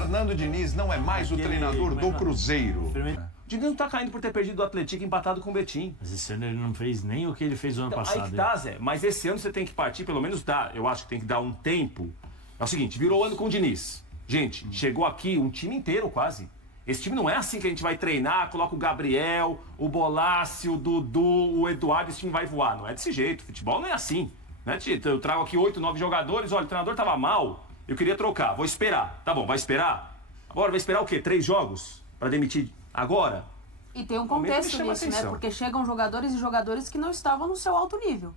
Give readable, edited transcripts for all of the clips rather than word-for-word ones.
Fernando Diniz não é mais o treinador do Cruzeiro. O Diniz não tá caindo por ter perdido o Atlético empatado com o Betim. Mas esse ano ele não fez nem o que ele fez o ano passado. Aí que tá, Zé. Mas esse ano você tem que partir, pelo menos eu acho que tem que dar um tempo. É o seguinte, virou o ano com o Diniz. Gente, chegou aqui um time inteiro quase. Esse time não é assim que a gente vai treinar, coloca o Gabriel, o Bolassi, o Dudu, o Eduardo, esse time vai voar. Não é desse jeito. Futebol não é assim. Né, Tito? Eu trago aqui 8, 9 jogadores. Olha, o treinador tava mal. Eu queria trocar. Vou esperar. Tá bom, vai esperar? Agora vai esperar o quê? 3 jogos? Pra demitir agora? E tem um contexto nisso, né? Porque chegam jogadores e jogadores que não estavam no seu alto nível.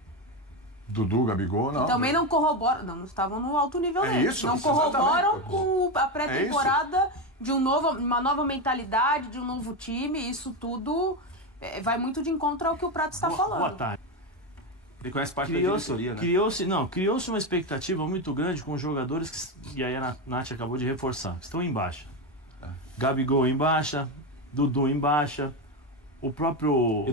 Dudu, Gabigol, não. E também não corroboram, não estavam no alto nível deles. Isso, não corroboram com a pré-temporada de uma nova mentalidade, de um novo time. Isso tudo vai muito de encontro ao que o Prato está falando. Boa tarde. Ele conhece parte da diretoria, né? Criou-se uma expectativa muito grande com os jogadores e aí a Nath acabou de reforçar, que estão em baixa. Gabigol em baixa, Dudu em baixa, o próprio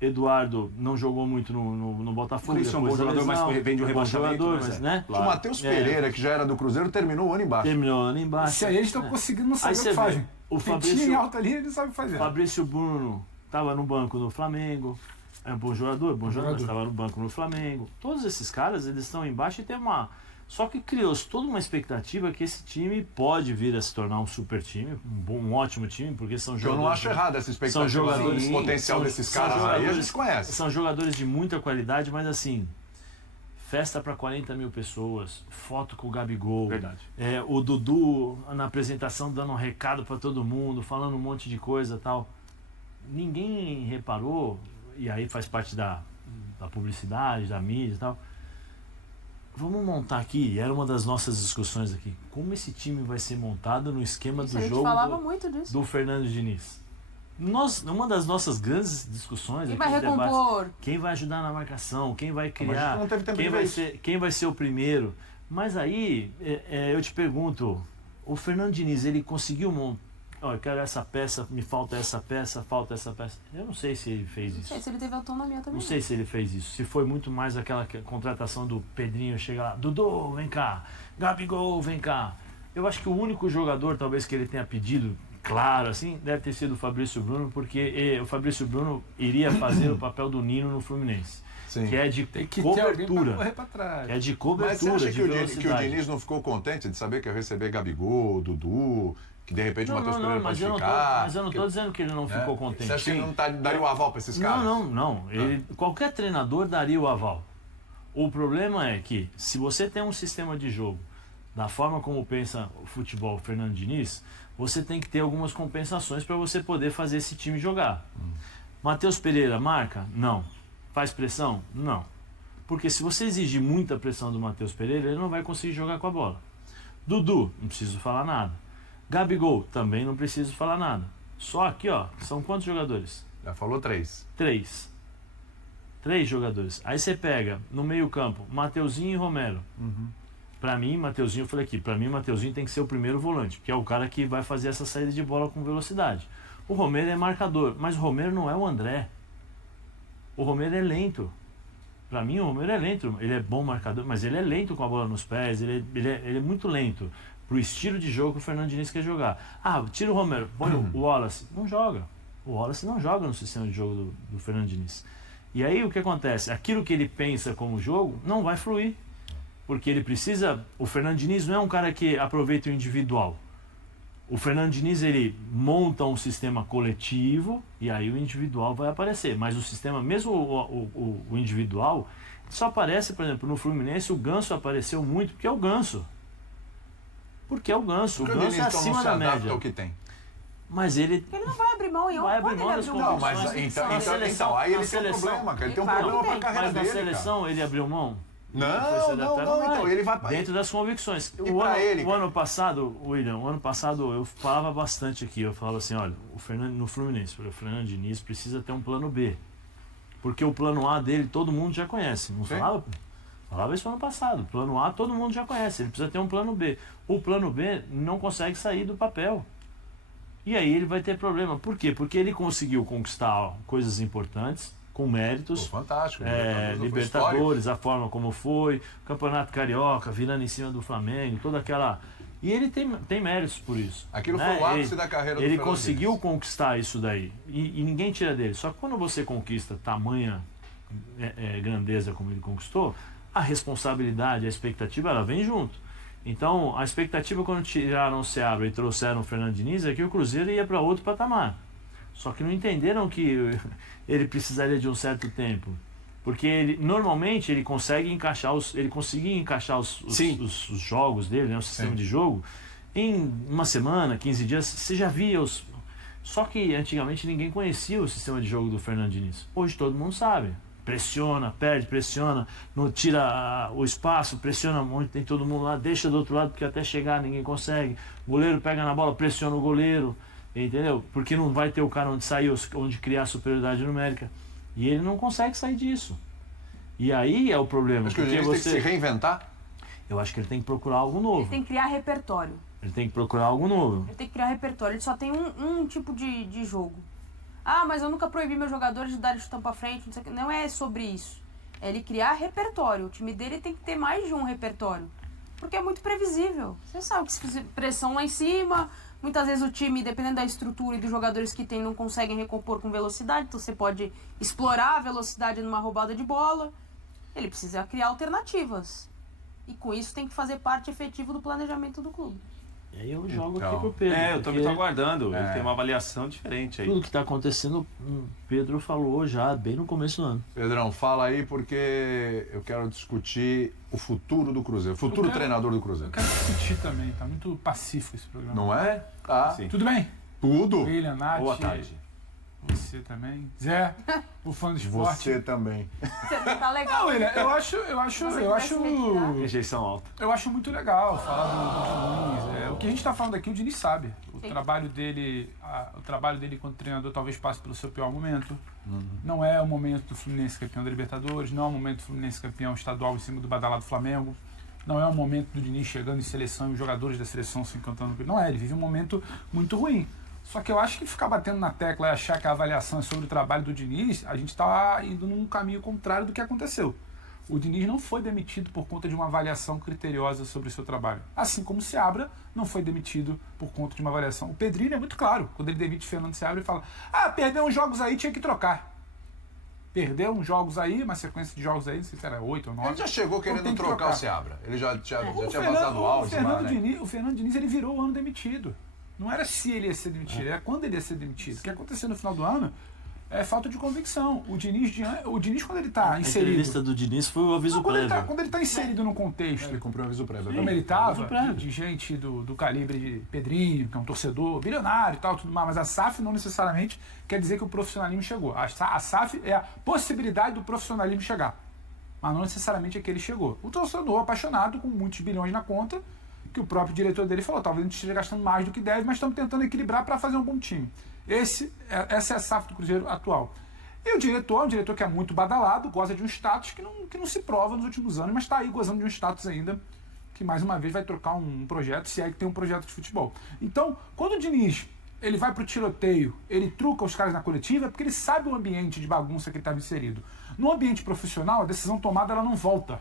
Eduardo não jogou muito no Botafogo. Isso é um bom jogador, mas vem de um rebaixamento. Né? Claro. O Matheus Pereira, que já era do Cruzeiro, terminou o ano em baixa. Terminou o ano em baixa. Se aí eles estão conseguindo, não saber o que fazem. O Fabrício em alta linha, ele não sabe fazer. Fabrício Bruno estava no banco no Flamengo. É um bom jogador, mas estava no banco no Flamengo. Todos esses caras, eles estão embaixo e tem uma... Só que criou-se toda uma expectativa que esse time pode vir a se tornar um super time, um ótimo time, porque são jogadores... Eu não acho errado essa expectativa. São jogadores, o potencial desses caras aí a gente conhece. São jogadores de muita qualidade, mas assim... Festa para 40 mil pessoas, foto com o Gabigol. Verdade. O Dudu na apresentação dando um recado para todo mundo, falando um monte de coisa e tal. Ninguém reparou... E aí faz parte da publicidade, da mídia e tal. Vamos montar aqui, era uma das nossas discussões aqui, como esse time vai ser montado no esquema do jogo do Fernando Diniz. Uma das nossas grandes discussões quem vai recompor? Quem vai ajudar na marcação, quem vai criar, quem vai ser o primeiro. Mas aí eu te pergunto, o Fernando Diniz, ele conseguiu montar? Eu quero essa peça, me falta essa peça, falta essa peça. Eu não sei se ele fez isso. Não sei se ele teve autonomia também. Não sei se ele fez isso. Se foi muito mais aquela contratação do Pedrinho chegar lá, Dudu, vem cá, Gabigol, vem cá. Eu acho que o único jogador, talvez, que ele tenha pedido, claro, assim, deve ter sido o Fabrício Bruno, porque o Fabrício Bruno iria fazer o papel do Nino no Fluminense. Sim. Que é de cobertura. É de cobertura. Mas você acha que o Diniz não ficou contente de saber que ia receber Gabigol, Dudu, que de repente o Matheus Pereira pode ficar? Mas eu não estou dizendo que ele não ficou contente. Você acha que ele não daria o aval para esses caras? Não. Qualquer treinador daria o aval. O problema é que, se você tem um sistema de jogo da forma como pensa o futebol o Fernando Diniz, você tem que ter algumas compensações para você poder fazer esse time jogar. Matheus Pereira marca? Não. Faz pressão? Não. Porque se você exigir muita pressão do Matheus Pereira, ele não vai conseguir jogar com a bola. Dudu, não preciso falar nada. Gabigol, também não preciso falar nada. Só aqui, ó, são quantos jogadores? Já falou 3. 3 jogadores. Aí você pega, no meio campo, Mateuzinho e Romero. Pra mim, Mateuzinho, eu falei aqui, pra mim, Mateuzinho tem que ser o primeiro volante, porque é o cara que vai fazer essa saída de bola com velocidade. O Romero é marcador, mas o Romero não é o André. O Romero é lento. Pra mim, o Romero é lento. Ele é bom marcador, mas ele é lento com a bola nos pés, ele é muito lento pro estilo de jogo que o Fernando Diniz quer jogar. Tira o Romero, põe o Wallace. Não joga. O Wallace não joga no sistema de jogo do Fernando Diniz. E aí o que acontece? Aquilo que ele pensa como jogo não vai fluir. Porque ele precisa... O Fernando Diniz não é um cara que aproveita o individual. O Fernando Diniz, ele monta um sistema coletivo e aí o individual vai aparecer. Mas o sistema, mesmo o individual, só aparece, por exemplo, no Fluminense, o Ganso apareceu muito porque é o Ganso. Porque é o Ganso. O Ganso é acima da média. Ao que tem. Mas ele não vai abrir mão em vai abrir mão das Não, mas então aí ele tem um problema, cara. Ele tem um problema para a carreira dele. Mas na seleção ele abriu mão? Não, então ele vai dentro das convicções. O ano passado, William, eu falava bastante aqui, eu falava assim, olha, o Fernando no Fluminense, o Fernando Diniz precisa ter um plano B. Porque o plano A dele todo mundo já conhece, não falava? Falava isso ano passado. Plano A todo mundo já conhece, ele precisa ter um plano B. O plano B não consegue sair do papel. E aí ele vai ter problema. Por quê? Porque ele conseguiu conquistar coisas importantes, com méritos. Fantástico. Libertadores, a forma como foi, Campeonato Carioca, virando em cima do Flamengo, toda aquela E ele tem méritos por isso. Aquilo né? foi o ápice da carreira do Ele Fernando conseguiu Diniz. conquistar isso daí. E ninguém tira dele. Só que quando você conquista tamanha grandeza como ele conquistou, a responsabilidade, a expectativa, ela vem junto. Então, a expectativa quando tiraram o Seabra e trouxeram o Fernando Diniz é que o Cruzeiro ia para outro patamar. Só que não entenderam que ele precisaria de um certo tempo. Porque normalmente ele conseguia encaixar os jogos dele, né, o sistema de jogo, em uma semana, 15 dias, você já via os... Só que antigamente ninguém conhecia o sistema de jogo do Fernando Diniz. Hoje todo mundo sabe. Pressiona, perde, pressiona, não tira o espaço, pressiona muito, tem todo mundo lá, deixa do outro lado, porque até chegar ninguém consegue. O goleiro pega na bola, pressiona o goleiro, entendeu? Porque não vai ter o cara onde sair, onde criar superioridade numérica. E ele não consegue sair disso. E aí é o problema. Acho que o Diniz tem que se reinventar. Eu acho que ele tem que procurar algo novo. Ele tem que criar repertório. Ele tem que procurar algo novo. Ele tem que criar repertório. Ele só tem um tipo de jogo. Ah, mas eu nunca proibi meus jogadores de darem chutão pra frente. Não sei o que. Não é sobre isso. É ele criar repertório. O time dele tem que ter mais de um repertório. Porque é muito previsível. Você sabe que se fizer pressão lá em cima, muitas vezes o time, dependendo da estrutura e dos jogadores que tem, não conseguem recompor com velocidade. Então você pode explorar a velocidade numa roubada de bola. Ele precisa criar alternativas. E com isso tem que fazer parte efetiva do planejamento do clube. E aí eu jogo Então, aqui pro Pedro. Eu também estou aguardando. Ele É. tem uma avaliação diferente aí. Tudo que está acontecendo, o Pedro falou já bem no começo do ano. Pedrão, fala aí porque eu quero discutir o futuro do Cruzeiro, o futuro treinador do Eu Cruzeiro. quero discutir também, tá muito pacífico esse programa. Não é? Tá. Sim. Tudo bem? Tudo. William, Nath, Boa tarde. você também. Zé, o fã do esporte. Você também. Você tá legal. Não, William, eu acho Rejeição alta. Eu acho muito legal falar do Diniz. O que a gente está falando aqui, o Diniz sabe. O Sim. trabalho dele enquanto treinador talvez passe pelo seu pior momento. Não é o momento do Fluminense campeão da Libertadores, não é o momento do Fluminense campeão estadual em cima do badalado Flamengo. Não é o momento do Diniz chegando em seleção e os jogadores da seleção se encantando. Não é, ele vive um momento muito ruim. Só que eu acho que ficar batendo na tecla e achar que a avaliação é sobre o trabalho do Diniz, a gente está indo num caminho contrário do que aconteceu. O Diniz não foi demitido por conta de uma avaliação criteriosa sobre o seu trabalho. Assim como o Seabra não foi demitido por conta de uma avaliação. O Pedrinho é muito claro. Quando ele demite Fernando Seabra, ele fala: perdeu uns jogos aí, tinha que trocar. Perdeu uns jogos aí, uma sequência de jogos aí, não sei se era 8 ou 9. Ele já chegou Então tem querendo que trocar trocar. o Seabra. Ele já tinha Fernando- vazado o áudio lá, né? O Fernando Diniz, ele virou o ano demitido. Não era se ele ia ser demitido, era quando ele ia ser demitido. O que aconteceu no final do ano é falta de convicção. O Diniz quando ele está A inserido... entrevista do Diniz foi o aviso Não, prévio. quando ele está inserido no contexto, Ele cumpriu um aviso prévio. como ele estava, aviso prévio. de gente do calibre de Pedrinho, que é um torcedor bilionário e tal, tudo mais, mas a SAF não necessariamente quer dizer que o profissionalismo chegou. A SAF é a possibilidade do profissionalismo chegar, mas não necessariamente é que ele chegou. O torcedor apaixonado, com muitos bilhões na conta, que o próprio diretor dele falou: talvez a gente esteja gastando mais do que deve, mas estamos tentando equilibrar para fazer um bom time. Essa é a SAF do Cruzeiro atual. E o diretor é um diretor que é muito badalado, goza de um status que não se prova nos últimos anos, mas está aí gozando de um status ainda, que mais uma vez vai trocar um projeto, se é que tem um projeto de futebol. Então, quando o Diniz ele vai para o tiroteio, ele truca os caras na coletiva, é porque ele sabe o ambiente de bagunça que ele estava inserido. No ambiente profissional, a decisão tomada ela não volta.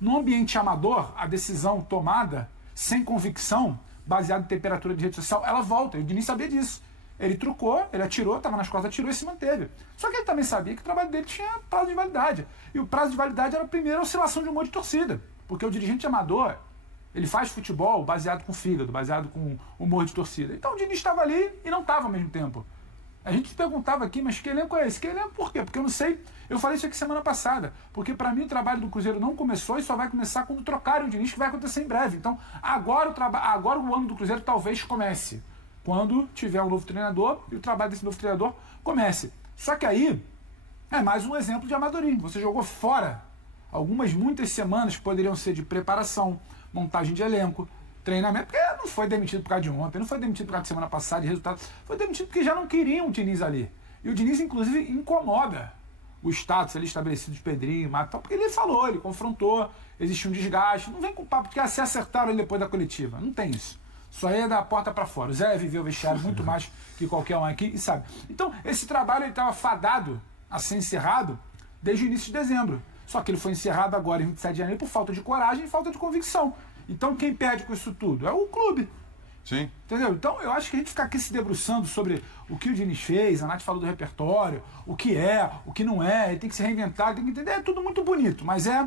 No ambiente amador, a decisão tomada sem convicção, baseada em temperatura de rede social, ela volta. E o Diniz sabia disso. Ele trucou, ele atirou, estava nas costas, atirou e se manteve. Só que ele também sabia que o trabalho dele tinha prazo de validade. E o prazo de validade era a primeira oscilação de humor de torcida. Porque o dirigente amador, ele faz futebol baseado com fígado, baseado com humor de torcida. Então o Diniz estava ali e não estava ao mesmo tempo. A gente se perguntava aqui, mas que elenco é esse? Que elenco por quê? Porque eu não sei. Eu falei isso aqui semana passada. Porque para mim o trabalho do Cruzeiro não começou e só vai começar quando trocarem o Diniz, que vai acontecer em breve. Então agora o ano do Cruzeiro talvez comece. Quando tiver um novo treinador e o trabalho desse novo treinador comece. Só que aí é mais um exemplo de amadorismo. Você jogou fora muitas semanas que poderiam ser de preparação, montagem de elenco, treinamento, porque não foi demitido por causa de ontem, não foi demitido por causa de semana passada, de resultado, foi demitido porque já não queriam o Diniz ali. E o Diniz, inclusive, incomoda o status ali estabelecido de Pedrinho, Mato, porque ele falou, ele confrontou, existiu um desgaste, não vem com papo porque se acertaram ele depois da coletiva, não tem isso. Só é da porta para fora. O Zé viveu o vestiário muito mais que qualquer um aqui e sabe. Então, esse trabalho estava fadado a ser encerrado desde o início de dezembro. Só que ele foi encerrado agora em 27 de janeiro por falta de coragem e falta de convicção. Então quem perde com isso tudo? É o clube. Sim. Entendeu? Então eu acho que a gente ficar aqui se debruçando sobre o que o Diniz fez, a Nath falou do repertório, o que é, o que não é, ele tem que se reinventar, tem que entender, é tudo muito bonito, mas é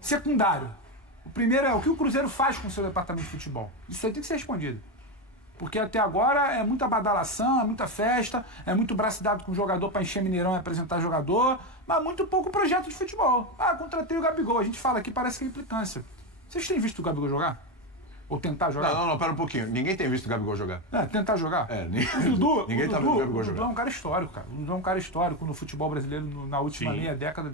secundário. O primeiro é o que o Cruzeiro faz com o seu departamento de futebol. Isso aí tem que ser respondido. Porque até agora é muita badalação, é muita festa, é muito braço dado com o jogador para encher Mineirão e apresentar jogador, mas muito pouco projeto de futebol. Ah, contratei o Gabigol. A gente fala aqui, parece que é implicância. Vocês têm visto o Gabigol jogar? Ou tentar jogar? Não, pera um pouquinho. Ninguém tem visto o Gabigol jogar. Tentar jogar? O Dudu, ninguém tá vendo o Gabigol jogar. O Dudu é um cara histórico, cara. O Dudu é um cara histórico no futebol brasileiro na última meia década.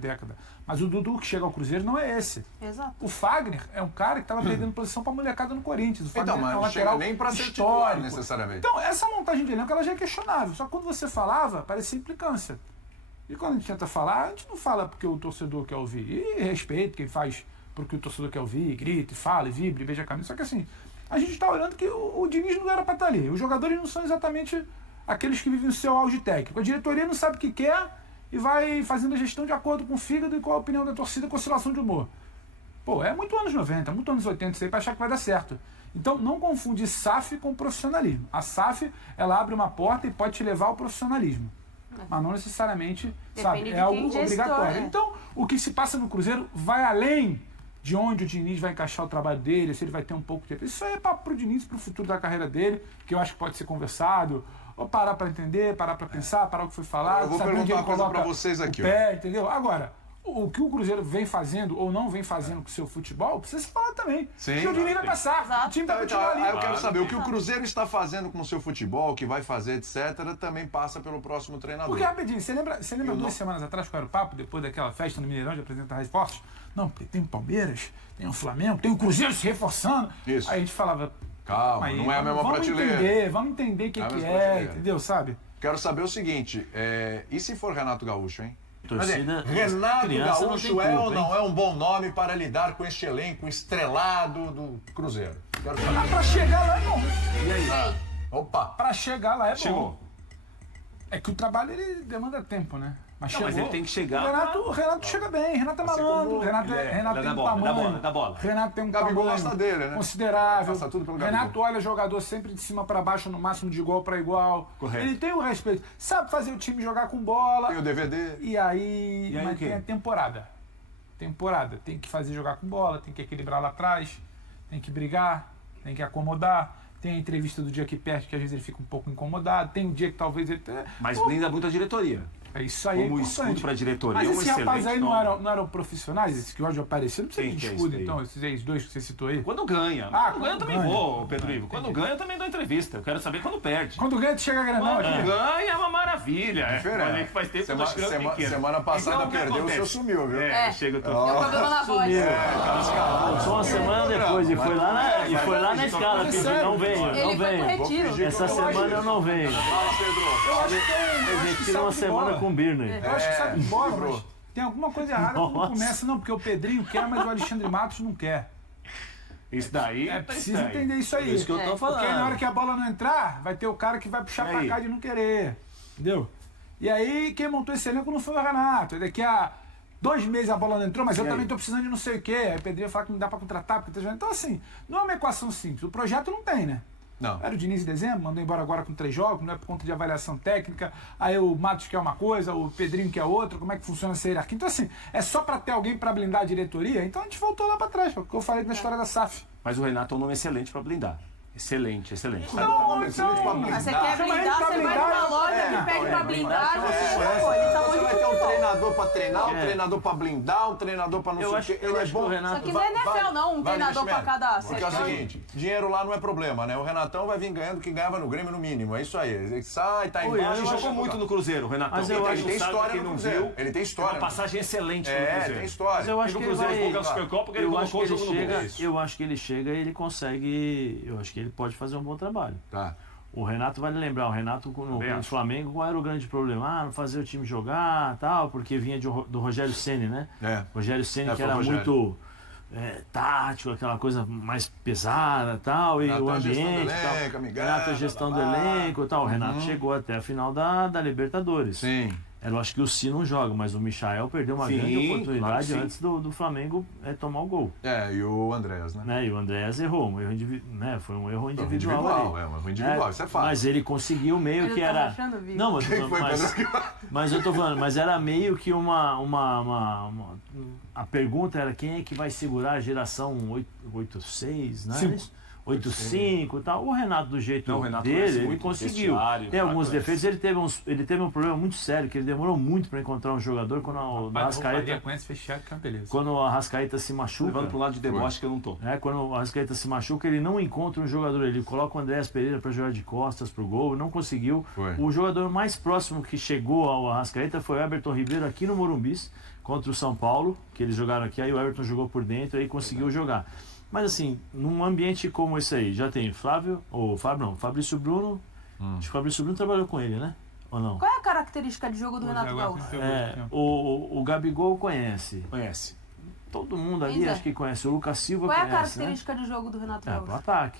Mas o Dudu que chega ao Cruzeiro não é esse. Exato. O Fagner é um cara que estava perdendo posição para molecada no Corinthians. O Fagner Então, mas é um não chega lateral nem para ser titular, histórico. necessariamente. Então, essa montagem de elenco ela já é questionável. Só que quando você falava, parecia implicância. E quando a gente tenta falar, a gente não fala porque o torcedor quer ouvir. E respeito quem faz porque o torcedor quer ouvir, grita, e fala, e vibra, e beija a camisa. Só que assim, a gente está olhando que o Diniz não era para estar ali. Os jogadores não são exatamente aqueles que vivem o seu auge técnico. A diretoria não sabe o que quer e vai fazendo a gestão de acordo com o fígado e com a opinião da torcida com oscilação de humor. Pô, é muito anos 90, muito anos 80 isso aí para achar que vai dar certo. Então não confunde SAF com profissionalismo. A SAF, ela abre uma porta e pode te levar ao profissionalismo. Mas não necessariamente, sabe, é algo obrigatório. Então, o que se passa no Cruzeiro vai além de onde o Diniz vai encaixar o trabalho dele, se ele vai ter um pouco de tempo. Isso aí é papo pro Diniz, pro futuro da carreira dele, que eu acho que pode ser conversado, ou parar para entender, parar para pensar, parar o que foi falado. Eu vou perguntar uma coisa para vocês aqui. Entendeu? Agora, o que o Cruzeiro vem fazendo ou não vem fazendo com o seu futebol, precisa se falar também. Sim. Porque o Diniz vai passar, Exato. o time vai continuar ali. Aí eu quero saber, o que o Cruzeiro está fazendo com o seu futebol, o que vai fazer, etc., também passa pelo próximo treinador. Porque, rapidinho, você lembra 2 semanas atrás qual era o papo, depois daquela festa no Mineirão de apresentar esportes? Não, porque tem o Palmeiras, tem o Flamengo, tem o Cruzeiro se reforçando. Isso. Aí a gente falava, Calma, não é a mesma prateleira. Vamos entender o que mesma é, prateleira. entendeu, sabe? Quero saber o seguinte, e se for Renato Gaúcho, hein? Torcida, Renato criança não Gaúcho tem é ou culpa, não é um bom nome para lidar com este elenco estrelado do Cruzeiro? Quero saber. Mas pra chegar lá é bom. E aí? Opa! Pra chegar lá é bom. Chegou. É que o trabalho ele demanda tempo, né? Mas Não, chegou. mas ele tem que chegar. O Renato chega bem, Renato é malandro, Renato ele tem dá um bola, tamanho. dá bola. Renato tem um Gabigol tamanho gosta dele, né? considerável. Passa tudo pelo Gabigol. Renato olha jogador sempre de cima para baixo, no máximo de igual para igual. Correto. Ele tem o respeito. Sabe fazer o time jogar com bola. Tem o DVD. E aí o mas quê? tem a temporada. Tem que fazer jogar com bola, tem que equilibrar lá atrás, tem que brigar, tem que acomodar. Tem a entrevista do dia que perde, que às vezes ele fica um pouco incomodado. Tem um dia que talvez ele... Mas blinda muito a diretoria. É isso aí, Como é escudo importante. para a diretoria, Mas um esse rapaz excelente aí nome. não eram profissionais, esses que hoje apareceram? Não precisa Quem de que é escudo, esse aí? então, esses dois que você citou aí. Quando ganha. Ah, Quando ganha eu quando também ganha. vou, Pedro Ivo. Quando ganha eu também dou entrevista. Eu quero saber quando perde. Quando ganha, tu chega grandão Quando aqui. ganha é uma maravilha. Diferente. Olha que faz tempo que eu tô chegando pequeno. Semana passada Então, o que perdeu, o acontece? seu sumiu, viu? É, chega, eu tô... Deu problema na voz. Só uma semana depois, e foi lá na escala, mas pediu, sério, não venho, Ele não foi pro venho. retiro. Essa semana eu não venho. Fala, Pedro. Eu acho que Eu retiro uma sabe de semana bola. com o Birner. Eu acho que sabe de bola, livrou. mas tem alguma coisa errada quando Nossa. começa. Não, porque o Pedrinho quer, mas o Alexandre Matos não quer. Isso daí... É tá preciso estranho. entender isso aí. Isso que eu tô falando. Porque aí, na hora que a bola não entrar, vai ter o cara que vai puxar E pra aí? cá de não querer. Entendeu? E aí, quem montou esse elenco não foi o Renato. Daqui a 2 meses a bola não entrou, mas eu E também aí? tô precisando de não sei o quê. Aí o Pedrinho fala que não dá pra contratar, porque tá jogando. Então, assim, não é uma equação simples. O projeto não tem, né? Não. Era o Diniz em dezembro, mandou embora agora com 3 jogos, não é por conta de avaliação técnica. Aí o Matos quer uma coisa, o Pedrinho quer outra, como é que funciona essa hierarquia? Então, assim, é só pra ter alguém pra blindar a diretoria? Então a gente voltou lá pra trás, porque eu falei na história da SAF. Mas o Renato é um nome excelente para blindar. Excelente, excelente. Então, Mas você quer Chama ele blindar, pra você vai blindar, numa loja é. que pede pra blindar, Você você ele tá vai muito ter um futebol. treinador pra treinar, um É. treinador pra blindar, um treinador pra não Eu sei acho- o quê. eu Ele é acho que bom. o Renato- Só que não é NFL não, um treinador pra investimento. cada Porque é o setor. seguinte, dinheiro lá não é problema, né? O Renatão vai vir ganhando o que ganhava no Grêmio no mínimo, é isso aí. Ele sai, tá Oi, embaixo, eu Ele acho- jogou muito no Cruzeiro, o Renatão. Mas eu Quem acho- não Ele tem sabe, história quem no não Cruzeiro. viu, Ele tem história. Uma passagem excelente no É, Cruzeiro. tem história. Mas eu acho Teve que o ele Cruzeiro vai... jogar a Supercopa, que ele Eu acho que colocou o ele jogo no chega, gol. eu acho que ele chega e ele consegue, eu acho que ele pode fazer um bom trabalho. Tá. O Renato vale lembrar, o Renato Também no acho. Flamengo, qual era o grande problema? Ah, não fazer o time jogar, tal, porque vinha do Rogério Ceni, né? É. Rogério Ceni que foi o era Rogério. muito tático, aquela coisa mais pesada, tal, e Renato o é a gestão do ambiente, tal. elenco, amigável, Renato é a gestão do babá. elenco, tal. O Renato chegou até a final da Libertadores. Sim. Eu acho que o Si não joga, mas o Michael perdeu uma Sim, grande claro oportunidade que sim. antes do Flamengo tomar o gol. E o Andréas, né? Né? E o Andréas errou, foi um erro individual. Um erro individual, isso é fato. Mas ele conseguiu meio Ele que tá era. rachando o bico. Não, mas, Quem foi, mas eu tô falando, mas era meio que a pergunta era quem é que vai segurar a geração 8-6, né? Cinco. 8-5 e tal. O Renato, do jeito Não, o Renato dele, conhece ele muito, conseguiu. vestiário, Tem alguns claro, defeitos. Ele teve um problema muito sério, que ele demorou muito para encontrar um jogador quando o Arrascaeta, conhece fechado, que é uma beleza. quando o Arrascaeta se machuca. Levando pro lado de deboche que eu não tô. Quando o Arrascaeta se machuca, ele não encontra um jogador. Ele coloca o Andréas Pereira para jogar de costas pro gol, não conseguiu. Foi. O jogador mais próximo que chegou ao Arrascaeta foi o Everton Ribeiro aqui no Morumbi, contra o São Paulo, que eles jogaram aqui, aí o Everton jogou por dentro e conseguiu jogar. Mas assim, num ambiente como esse aí, já tem Fabrício Bruno. Acho que o Fabrício Bruno trabalhou com ele, né? Ou não? Qual é a característica de jogo do Renato Gaúcho? O Gabigol conhece. Conhece. Todo mundo ali Pois é. acho que conhece. O Lucas Silva Qual é a conhece, né? característica de jogo do Renato Pro Gaúcho? ataque.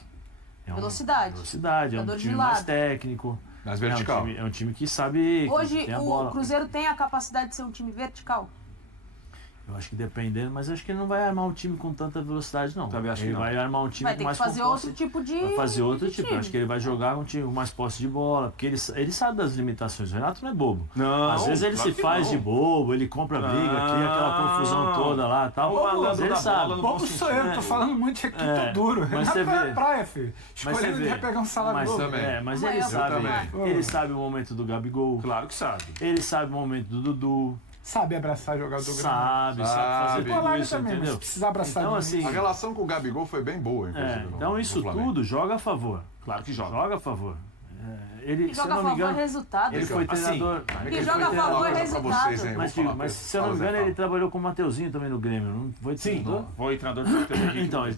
Velocidade. Velocidade, é um Jogador de time mais lado. técnico. Mais vertical. É um time que sabe. Hoje que tem a o bola. Cruzeiro tem a capacidade de ser um time vertical? Eu acho que dependendo, mas acho que ele não vai armar um time com tanta velocidade, não. Também acho que ele não. vai armar um time Vai com ter que mais fazer posse. outro tipo de. Vai fazer outro de tipo. Eu time. acho que ele vai jogar um time com mais posse de bola, porque ele sabe das limitações. O Renato não é bobo. Não, Às vezes ele claro se que faz não. de bobo, ele compra briga, cria aquela confusão toda lá e tal. O malandro Mas ele da sabe. bola no Bobo bom sou sentido, eu, né? tô falando muito de aqui, tô duro. Mas Renato você vai vê. na praia, filho. Mas Escolhendo você de vê. pegar um salário Mas, novo. também. mas Amanhã ele eu sabe. também. Ele sabe o momento do Gabigol. Claro que sabe. Ele sabe o momento do Dudu. Sabe abraçar jogador Sabe fazer Sabe. tudo Colar isso, também, mas entendeu? se precisar abraçar Então, de assim, mim, A relação com o Gabigol foi bem boa, inclusive. Então isso no Flamengo. tudo joga a favor. Claro que joga. Joga a favor. Ele, Que se eu joga a não me favor é engano, resultado. ele foi Assim, treinador. Que ele joga foi a treinador- favor é pra resultado. vocês, hein? Eu Mas, vou falar, digo, mas se eu fala, não me Zé, engano, fala. ele trabalhou com o Mateuzinho também no Grêmio, não foi Sim, treinador? foi treinador do Então, ele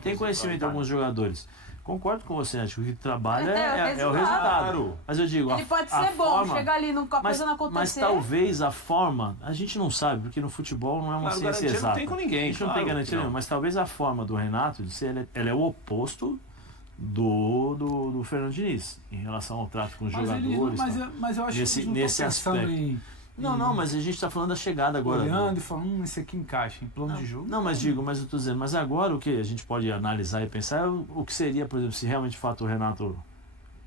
tem conhecimento de alguns jogadores. Concordo com você, acho que o que trabalha é o resultado. Claro. Mas eu digo, Ele pode a ser bom, forma, chegar ali com a mas, coisa não mas acontecer. talvez a forma, a gente não sabe, porque no futebol não é uma Claro, ciência garantia não exata. tem com ninguém, A gente não claro tem que garantia não. nenhuma, mas talvez a forma do Renato de ser, ela é o oposto do Fernando Diniz, em relação ao trato com os jogadores. tal. mas eu acho Nesse- que eles não nesse estão pensando aspecto. em Não, mas a gente está falando da chegada agora. olhando e falando, esse aqui encaixa em plano de jogo. Não, mas eu estou dizendo, mas agora o que a gente pode analisar e pensar é o que seria, por exemplo, se realmente de fato o Renato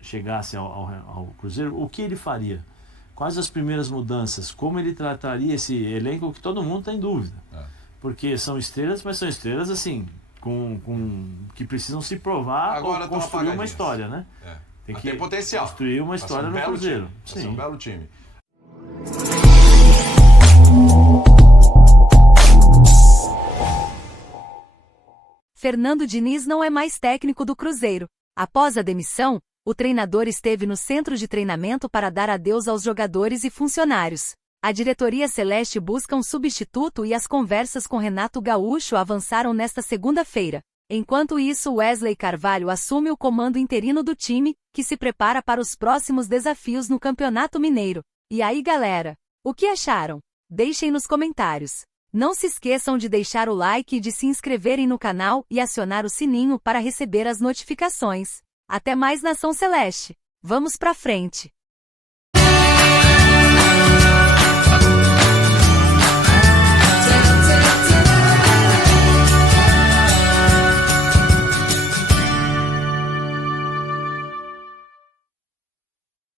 chegasse ao Cruzeiro, o que ele faria? Quais as primeiras mudanças? Como ele trataria esse elenco que todo mundo está em dúvida? Porque são estrelas, mas são estrelas assim, que precisam se provar Agora ou estão construir uma apagadinhas. história, né? Mas tem potencial. Construir uma Vai ser história um no belo Cruzeiro. time. Vai ser um Sim. belo time. Fernando Diniz não é mais técnico do Cruzeiro. Após a demissão, o treinador esteve no centro de treinamento para dar adeus aos jogadores e funcionários. A diretoria celeste busca um substituto e as conversas com Renato Gaúcho avançaram nesta segunda-feira. Enquanto isso, Wesley Carvalho assume o comando interino do time, que se prepara para os próximos desafios no Campeonato Mineiro. E aí, galera? O que acharam? Deixem nos comentários. Não se esqueçam de deixar o like e de se inscreverem no canal e acionar o sininho para receber as notificações. Até mais, Nação Celeste! Vamos pra frente!